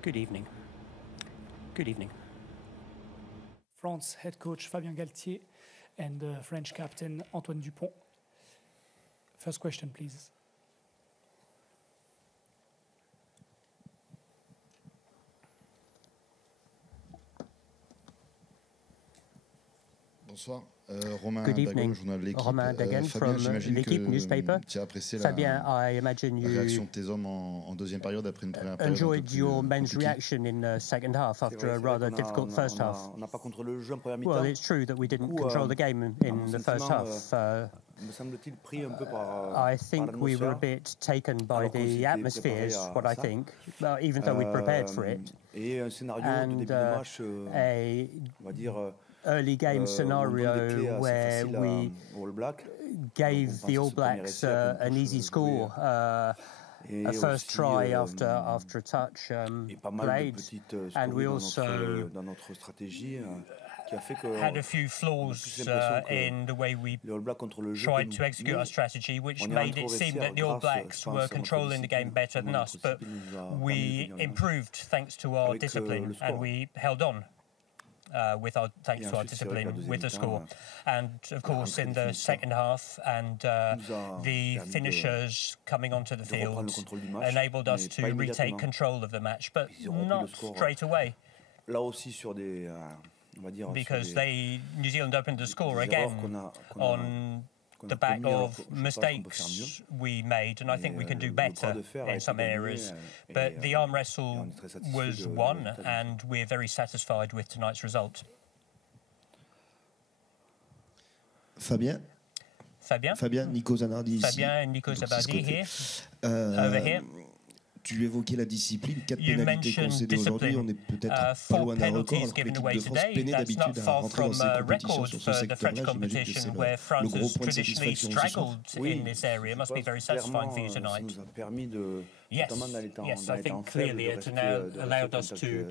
Good evening. Good evening. France head coach Fabien Galtier and French captain Antoine Dupont. First question, please. Bonsoir. Good evening, Romain Dagen from L'Équipe newspaper. Fabien, I imagine you enjoyed your men's reaction in the second half after a rather difficult first half. Well, it's true that we didn't control the game in the first half. I think we were a bit taken by the atmosphere, is what I think, even though we'd prepared for it. And early game scenario where we gave the All Blacks an easy score, a first try after a touch played, and we also had a few flaws in the way we tried to execute our strategy, which made it seem that the All Blacks were controlling the game better than us, but we improved thanks to our discipline, and we held on. Thanks to our discipline with the score. And of course in the second half and the finishers coming onto the field enabled us to retake control of the match, but not straight away, because New Zealand opened the score again on the back of mistakes we made, and I think we can do better in some areas. But the arm wrestle was won, and we're very satisfied with tonight's result. Fabien, Nico Zanardi ici. Fabien and Nico Zanardi here, over here. Tu évoquais la discipline, 4 pénalités concédées aujourd'hui, on est peut-être pas loin d'un record, alors que l'équipe de France peinait d'habitude à rentrer dans ces compétitions sur ce secteur-là. J'imagine que c'est le gros point de satisfaction ce soir. In this area. It must be very satisfying for you tonight. Yes, I think clearly it allowed us to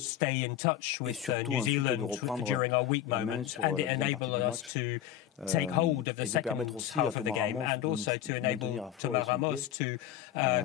stay in touch with New Zealand during our weak moments, and it enabled us to take hold of the second half of the game, and also to enable Thomas Ramos to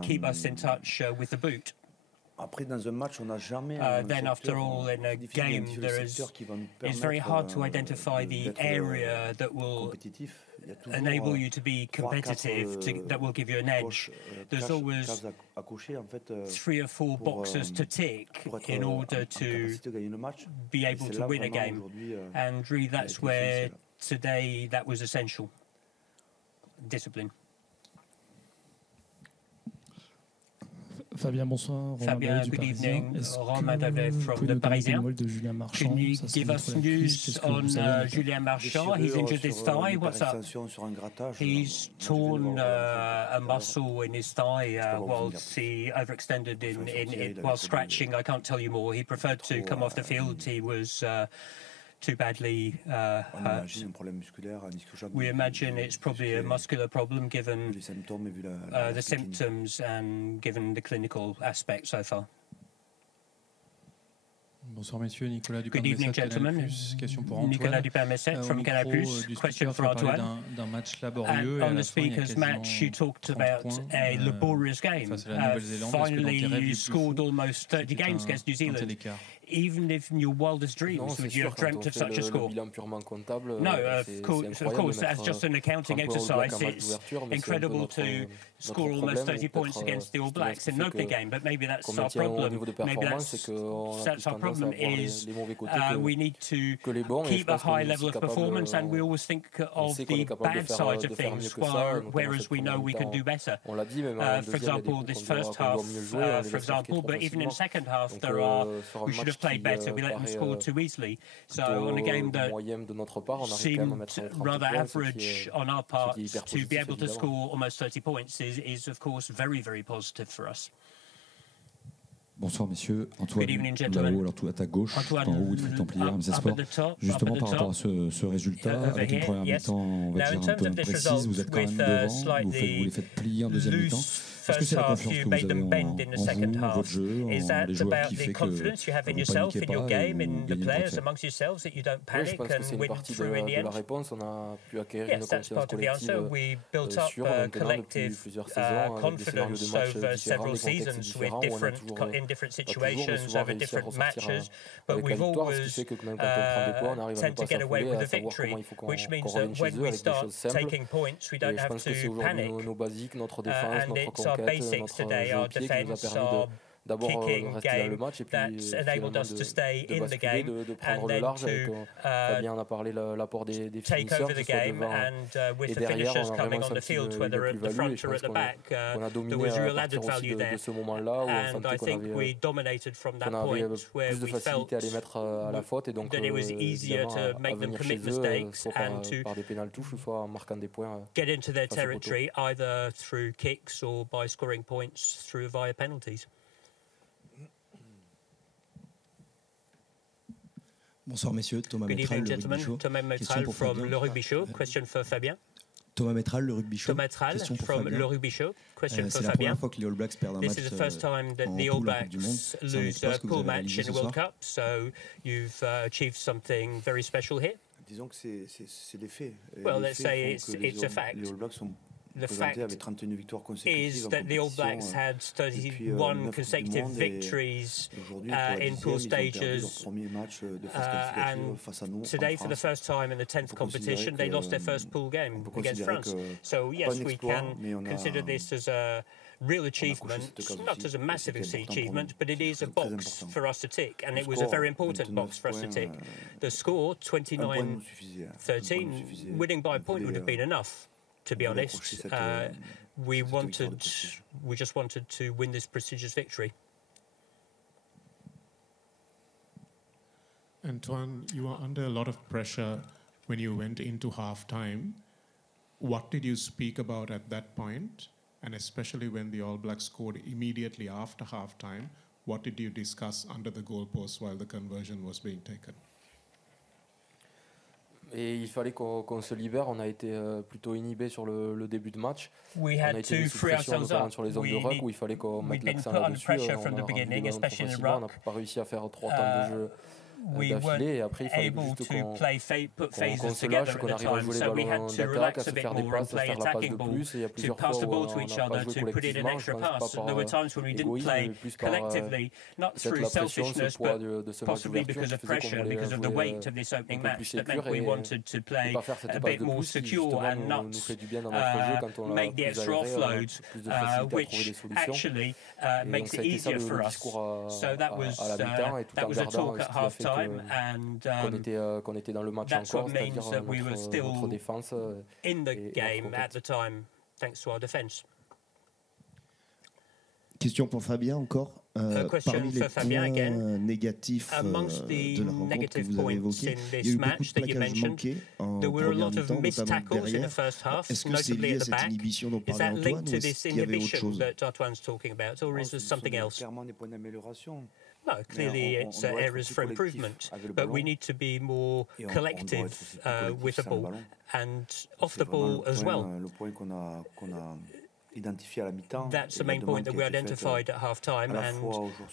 keep us in touch with the boot. Then, after all, in a game, it's very hard to identify the area that will enable you to be competitive, that will give you an edge. There's always 3 or 4 boxes to tick in order to be able to win a game, and really that's where today that was essential. Discipline. Fabien, bonsoir. Fabien, good evening. Romain Dagen from The Parisien. Can you give us news on Julien Marchand? He's injured his thigh. What's up? He's torn a muscle in his thigh whilst he overextended while scratching. I can't tell you more. He preferred to come off the field. He was too badly hurt. We imagine it's probably a muscular problem given the symptoms and given the clinical aspect so far. Bonsoir messieurs, Nicolas Dupont. Good evening, gentlemen. Nicolas Dupont from Canal+. Question for Antoine. And on the speakers' match, you talked about a laborious game. Finally, you scored almost 30 games against New Zealand. Even if in your wildest dreams would you have dreamt of such a score? No, of course, that's just an accounting exercise. It's incredible to score almost 30 points against the All Blacks in an opening game, but maybe that's our problem. Maybe that's our problem is we need to keep a high level of performance, and we always think of the bad side of things, whereas we know we can do better. For example, this first half, but even in the second half, we should have played better. We let them score too easily. So on a game that seemed rather average on our part, to be able to score almost 30 points is of course very, very positive for us. Bonsoir messieurs, Antoine, là-haut, alors tout à ta gauche, en haut, vous faites Templière, MSA Sport. Justement par rapport à ce résultat, avec une première mi-temps, on va dire un peu imprécise, vous êtes quand même devant, vous les faites plier en deuxième mi-temps. first half you made them bend in the second half. Is that about the confidence you have in yourself, in your game, in the players amongst yourselves, that you don't panic and win through in the end? Yes, that's part of the answer. We built up collective confidence over several seasons with in different situations, over different matches, but we've always tend to get away with a victory, which means that when we start taking points, we don't have to panic. And it's our basics today, our defence, our kicking game that's enabled us to stay in the game and then to take over the game, and with the finishers coming on the field, whether at the front or at the back, there was real added value there, and I think we dominated from that point where we felt that it was easier to make them commit mistakes and to get into their territory either through kicks or by scoring points via penalties. Bonsoir messieurs, Thomas Métral, le Rugby Show. Thomas Métral from Le Rugby Show. Question for Fabien. Thomas Métral, Le Rugby Show. Thomas Métral from Le Rugby Show. Question for Fabien. C'est la première fois que les All Blacks perdent un match This is the first time that the All Blacks lose a pool match in the World Cup, so you've achieved something very special here. Disons que c'est les faits. Well, let's say it's a fact. Les All Blacks sont The fact is that the All Blacks had 31 consecutive victories in pool stages, and today, for the first time in the 10th competition, they lost their first pool game against France. So yes, we can consider this as a real achievement, not as a massive achievement, but it is a box for us to tick, and it was a very important box for us to tick. The score, 29-13, winning by a point would have been enough. To be honest, we just wanted to win this prestigious victory. Antoine, you were under a lot of pressure when you went into half-time. What did you speak about at that point? And especially when the All Blacks scored immediately after half-time, what did you discuss under the goalpost while the conversion was being taken? Et il fallait qu'on se libère. On a été plutôt inhibé sur le début de match. On a été sous pression, notamment sur les zones de ruck, où il fallait qu'on mette l'accent là-dessus. On n'a pas réussi à faire 3 temps de jeu d'affilée, et après il fallait juste qu'on se lâche, qu'on arrive à jouer les ballons d'attaque, à se faire des passes, à faire la passe de plus. Et il y a plusieurs fois où on n'a pas joué collectivement, je pense pas par égoïsme, mais plus par peut-être la pression, ce poids de ce match d'ouverture qui faisait qu'on voulait jouer un peu plus sécure et pas faire cette passe de plus qui justement nous fait du bien dans notre jeu quand on a plus aéré, plus de facilité à trouver des solutions. Et donc ça a été ça le discours à la mi-temps, et tout en gardant ce qui a fait qu'on était dans le match encore, c'est-à-dire notre défense in the game at the time, thanks to our defense. Question pour Fabien encore. Parmi les points négatifs de la rencontre que vous avez évoqués, il y a eu beaucoup de plaquages manqués en première mi-temps, notamment derrière. Est-ce que c'est lié à cette inhibition dont parlait Antoine, ou est-ce qu'il y avait autre chose? Clairement des points d'amélioration. No, clearly it's areas for improvement, but we need to be more collective with the ball and off the ball as well. That's the main point that we identified at half-time, and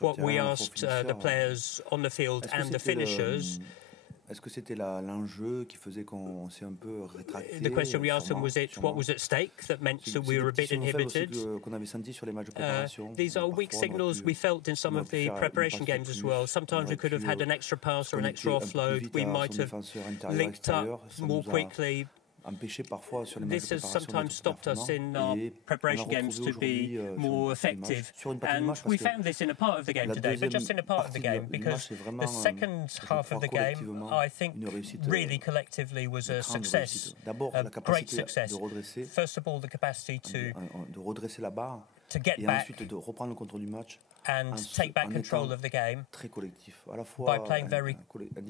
what we asked the players on the field and the finishers. Est-ce que c'était l'enjeu qui faisait qu'on s'est un peu rétracté? The question we asked them was what was at stake that meant that we were a bit inhibited. These are weak signals we felt in some of the preparation games as well. Sometimes we could have had an extra pass or an extra offload. We might have linked up more quickly. This has sometimes stopped us in our preparation games to be more effective, and we found this in a part of the game today, but just in a part of the game, because the second half of the game, I think, really collectively was a success, a great success. First of all, the capacity to get back and take back control of the game by playing very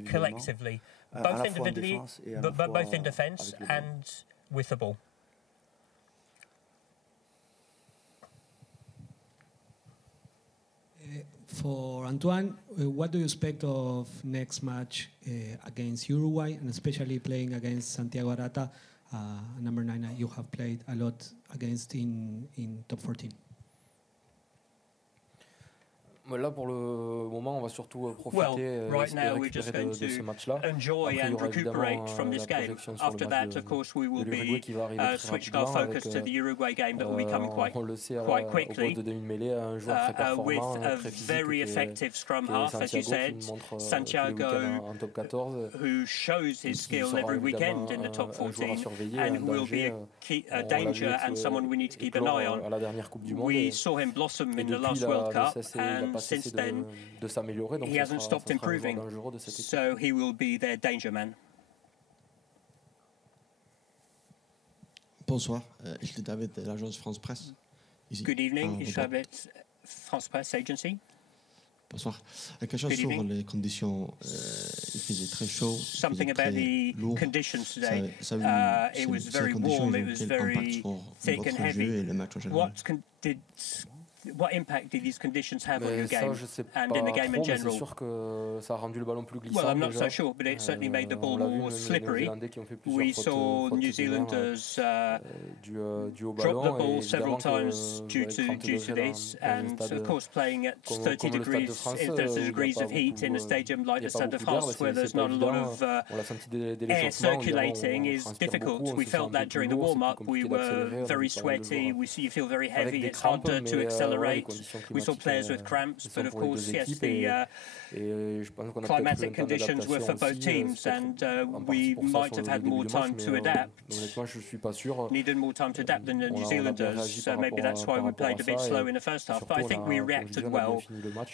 collectively, both individually, but both in defence and with the ball. For Antoine, what do you expect of next match against Uruguay, and especially playing against Santiago Arata, number 9 you have played a lot against in top 14? Là, pour le moment, on va surtout profiter et récupérer de ce match-là. Après, il y aura évidemment la projection sur le match de l'Uruguay qui va arriver très rapidement avec, on le sait, au poste de demi-mêlée, un joueur très performant, très physique, qui est Santiago, qui nous montre en top 14, qui sera évidemment un joueur à surveiller, un danger. On l'a vu à la dernière Coupe du Monde. We saw him blossom in the last World Cup, and since then, he hasn't stopped improving. So he will be their danger man. Bonsoir, je suis David de l'agence France Presse. Good evening, je suis David, France Presse Agency. Bonsoir. Quelque chose sur les conditions, il faisait très chaud. Something about the conditions today. It was very warm, it was very thick and heavy. What impact did these conditions have on your game and in the game in general? C'est sûr que ça a rendu le ballon plus glissant. Well, I'm not so sure, but it certainly made the ball more slippery. We saw New Zealanders drop the ball several times due to this, and of course playing at 30 degrees of heat in a stadium like the Stade de France, where there's not a lot of air circulating, is difficult. We felt that during the warm-up. We were very sweaty. You feel very heavy. It's harder to accelerate. We saw players with cramps, but of course, yes, the climatic conditions were for both teams, and we might have had more time to adapt. Needed more time to adapt than the New Zealanders, so maybe that's why we played a bit slow in the first half. But I think we reacted well,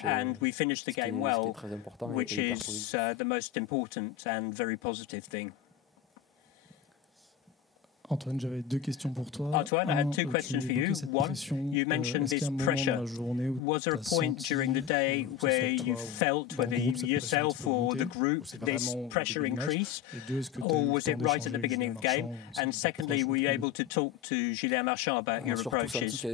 and we finished the game well, which is the most important and very positive thing. Antoine, j'avais deux questions pour toi. Antoine, I had two questions for you. One, you mentioned this pressure. Was there a point during the day where you felt, whether yourself or the group, this pressure increase, or was it right at the beginning of the game? And secondly, were you able to talk to Julien Marchand about your approaches?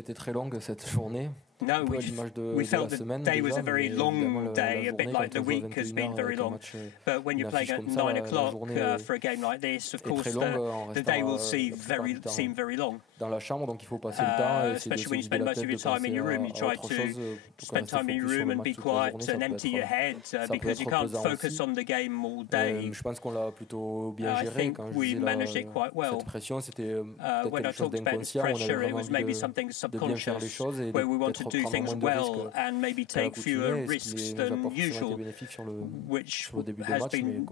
No, we felt the day was a very long day, a bit like the week has been very long. But when you're playing at 9 o'clock for a game like this, of course, the day will seem very long. Especially when you spend most of your time in your room, you try to spend time in your room and be quiet and empty your head because you can't focus on the game all day. I think we managed it quite well. When I talked about this pressure, it was maybe something subconscious where we wanted to do things well and maybe take fewer risks than usual, which has been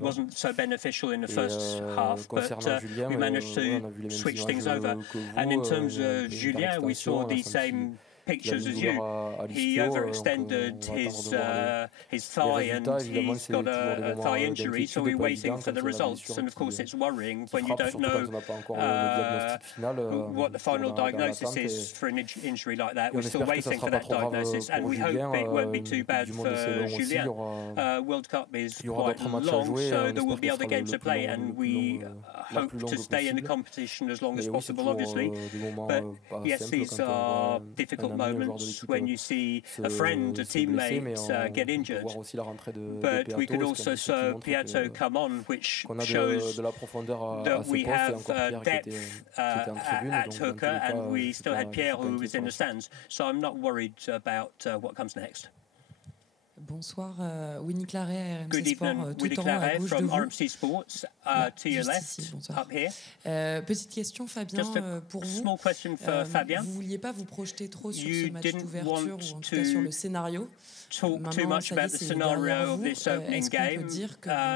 wasn't so beneficial in the first half, but we managed to switch things over. And in terms of Julien, we saw the same pictures as you. He overextended his thigh and he's got a thigh injury, so we're waiting for the results. And of course it's worrying when you don't know what the final diagnosis is for an injury like that. We're still waiting for that diagnosis, and we hope it won't be too bad for Julien. World Cup is quite long, so there will be other games to play, and we hope to stay in the competition as long as possible, obviously. But yes, these are difficult moments when you see a friend, a teammate get injured. But we could also saw Piazza come on, which shows that we have depth at hooker, and we still had Pierre who was in the stands. So I'm not worried about what comes next. Bonsoir, Winnie Claret, RMC Sport, tout en haut à gauche de vous. RMC Sports, to your left, ici, up here. Petite question, Fabien, pour vous. Small question for Fabien. Vous ne vouliez pas vous projeter trop sur ce match d'ouverture ou en tout cas sur le scénario. Talk too much about the scenario of this opening game.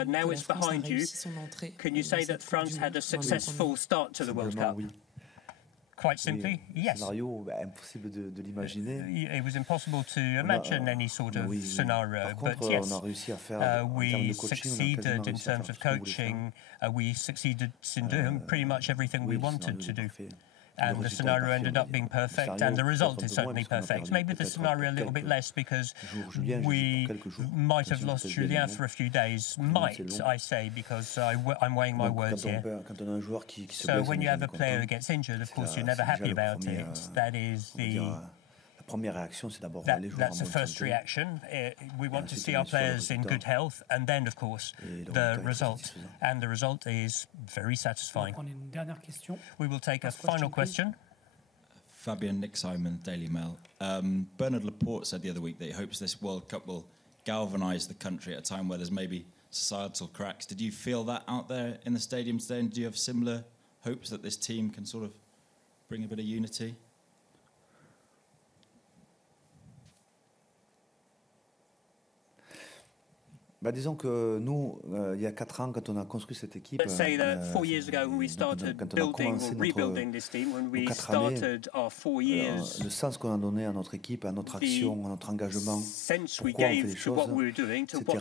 Now it's behind you. Can you say that France had a successful start to the World Cup? Quite simply, yes. Impossible de l'imaginer. It was impossible to imagine any sort of scenario, but yes, we succeeded in terms of coaching. We succeeded in doing pretty much everything we wanted to do. And the scenario ended up being perfect, and the result is certainly perfect. Maybe the scenario a little bit less because we might have lost Julien for a few days. Might, I say, because I'm weighing my words here. So when you have a player who gets injured, of course, you're never happy about it. That is that's the first reaction. We want to see our players in good health, and then, of course, the result. And the result is very satisfying. We will take a final question. Fabian Nick Simon, Daily Mail. Bernard Laporte said the other week that he hopes this World Cup will galvanise the country at a time where there's maybe societal cracks. Did you feel that out there in the stadium today, and do you have similar hopes that this team can sort of bring a bit of unity? Bah, disons que nous, il y a 4 ans, quand on a construit cette équipe, Let's say that 4 years ago, when we started building or rebuilding this team, when we started our 4 years, le sens qu'on a donné à notre équipe, à notre action, à notre engagement, pourquoi on fait les choses, c'était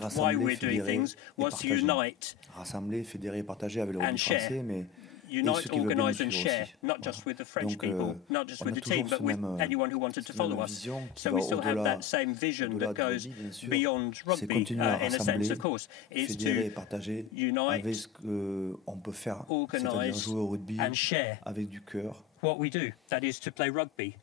rassembler, fédérer et partager avec le rugby français, mais unite, organise and share, not just with the French people, not just with the team, but with anyone who wanted to follow us. So we still have that same vision that goes beyond rugby, in a sense, of course, is to unite, organise and share avec du cœur. What we do, that is to play rugby